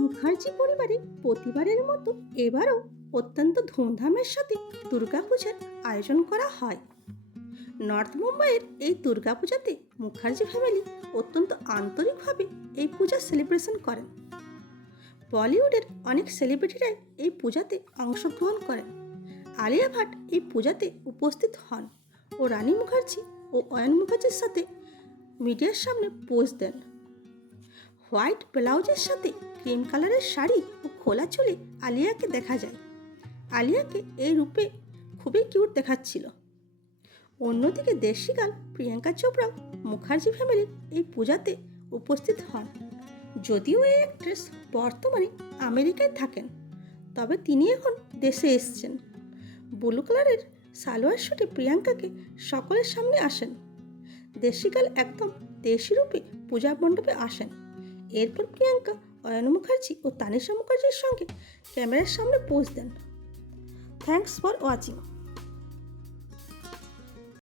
মুখার্জি পরিবারে প্রতিবারের মতো এবারও অত্যন্ত ধুমধামের সাথে দুর্গাপূজার আয়োজন করা হয়। নর্থ মুম্বাইয়ের এই দুর্গাপূজাতে মুখার্জি ফ্যামিলি অত্যন্ত আন্তরিকভাবে এই পূজা সেলিব্রেশন করেন। বলিউডের অনেক সেলিব্রিটিরাই এই পূজাতে অংশগ্রহণ করেন। আলিয়া ভাট এই পূজাতে উপস্থিত হন ও রানী মুখার্জি ও অয়ন মুখার্জির সাথে মিডিয়ার সামনে পোজ দেন। হোয়াইট ব্লাউজের সাথে ক্রিম কালারের শাড়ি ও খোলা চুলে আলিয়াকে দেখা যায়। আলিয়াকে এই রূপে খুবই কিউট দেখাচ্ছিল। অন্যদিকে দেশিকাল প্রিয়াঙ্কা চোপড়াও মুখার্জি ফ্যামিলির এই পূজাতে উপস্থিত হন। যদিও এই অ্যাক্ট্রেস বর্তমানে আমেরিকায় থাকেন, তবে তিনি এখন দেশে এসছেন। ব্লু কালারের সালোয়ার শুটে প্রিয়াঙ্কাকে সকলের সামনে আসেন। দেশিকাল একদম দেশি রূপে পূজা মণ্ডপে আসেন। এরপর প্রিয়াঙ্কা, অয়ন মুখার্জি ও তানিশা মুখার্জির সঙ্গে ক্যামেরার সামনে pose then. Thanks for watching